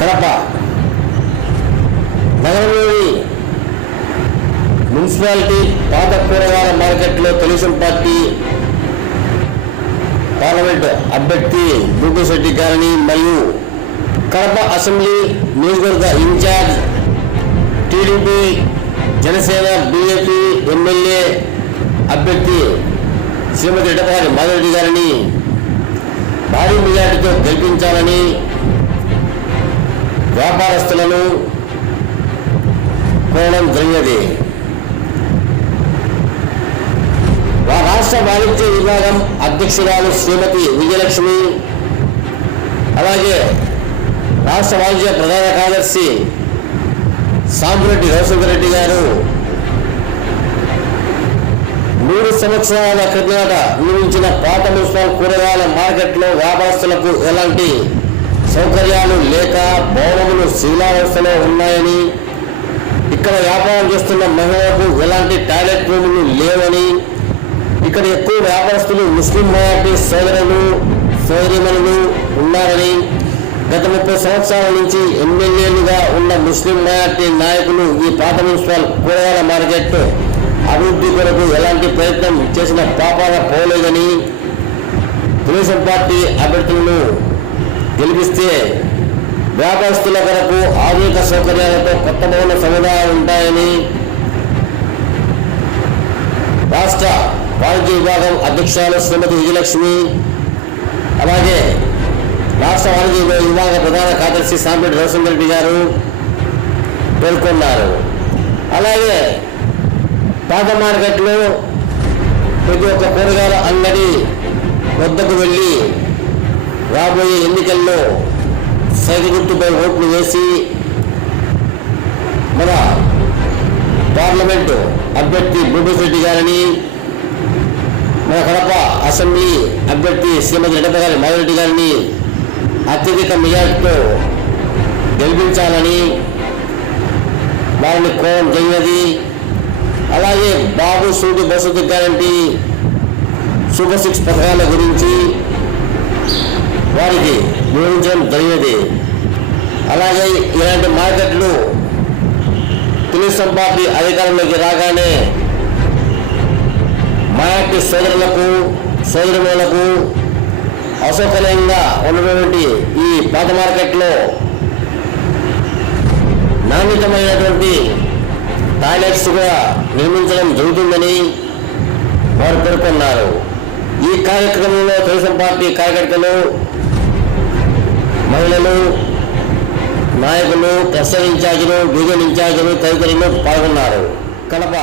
కడప. నగరంలోని మున్సిపాలిటీ పాత కూరగాయల మార్కెట్లో తెలుగుదేశం పార్టీ పార్లమెంట్ అభ్యర్థి శెట్టి గారిని మరియు కడప అసెంబ్లీ నియోజకవర్గ incharge TDP Janasena BJP MLA అభ్యర్థి శ్రీమతి ఎడపాటి మాధవరెడ్డి గారిని భారీ మెజార్టీతో గెలిపించాలని వ్యాపారస్తులను కోరడం జరిగినది రాష్ట్ర వాణిజ్య విభాగం అధ్యక్షురాలు శ్రీమతి విజయలక్ష్మి అలాగే రాష్ట్ర వాణిజ్య ప్రధాన కార్యదర్శి సాంబరెడ్డి రవిశంకర్ రెడ్డి గారు మూడు సంవత్సరాల క్రితట నిర్మించిన పాత మున్సిపల్ కూరగాయల మార్కెట్లో వ్యాపారస్తులకు ఎలాంటి సౌకర్యాలు లేక భవనములు శిథిలావస్థలో ఉన్నాయని ఇక్కడ వ్యాపారం చేస్తున్న మహిళలకు ఎలాంటి టాయిలెట్ రూములు లేవని ఇక్కడ ఎక్కువ వ్యాపారస్తులు ముస్లిం మైనార్టీ సోదరులు సోదరిమణులు ఉన్నారని గత ముప్పై సంవత్సరాల నుంచి ఎమ్మెల్యేలుగా ఉన్న ముస్లిం మైనార్టీ నాయకులు ఈ పాత మున్సిపల్ కూరగాయల మార్కెట్ అభివృద్ధి కొరకు ఎలాంటి ప్రయత్నం చేసిన పాపాల పోలేదని తెలుగుదేశం పార్టీ అభ్యర్థులను గెలిపిస్తే వ్యాపారస్తుల కొరకు ఆధునిక సౌకర్యాలతో కొత్త భవన సముదాయాలు ఉంటాయని రాష్ట్ర వాణిజ్య విభాగం అధ్యక్షురాలు శ్రీమతి విజయలక్ష్మి అలాగే రాష్ట్ర వాణిజ్య విభాగ ప్రధాన కార్యదర్శి సాంపేటి రవిశంకర్ రెడ్డి గారు పేర్కొన్నారు. అలాగే పాత మార్కెట్లో ప్రతి ఒక్క కూరగాయల అంగడి వద్దకు వెళ్ళి రాబోయే ఎన్నికల్లో సైకిల్ గుర్తుపై ఓట్లు వేసి మన పార్లమెంటు అభ్యర్థి భూపేశ్ రెడ్డి గారిని మన కడప అసెంబ్లీ అభ్యర్థి శ్రీమతి రెడ్డప్ప గారి మాధవరెడ్డి గారిని అత్యధిక మెజార్టీతో గెలిపించాలని వారిని కోరం జరిగినది. అలాగే బాబు సూటి బసతి గ్యారంటీ సూపర్ సిక్స్ పథకాల గురించి వారికి వివరించడం జరిగేది అలాగే ఇలాంటి మార్కెట్లు తెలుగుదేశం పార్టీ అధికారంలోకి రాగానే మైనార్టీ సోదరులకు సోదరులకు అసౌకర్యంగా ఉన్నటువంటి ఈ పాత మార్కెట్లో నాణ్యతమైనటువంటి టాయిలెట్స్ కూడా నిర్మించడం జరుగుతుందని వారు పేర్కొన్నారు. ఈ కార్యక్రమంలో తెలుగుదేశం పార్టీ కార్యకర్తలు మహిళలు నాయకులు క్లస్టర్ ఇన్ఛార్జీలు డివిజన్ ఇన్ఛార్జీలు తదితరులు పాల్గొన్నారు. కడప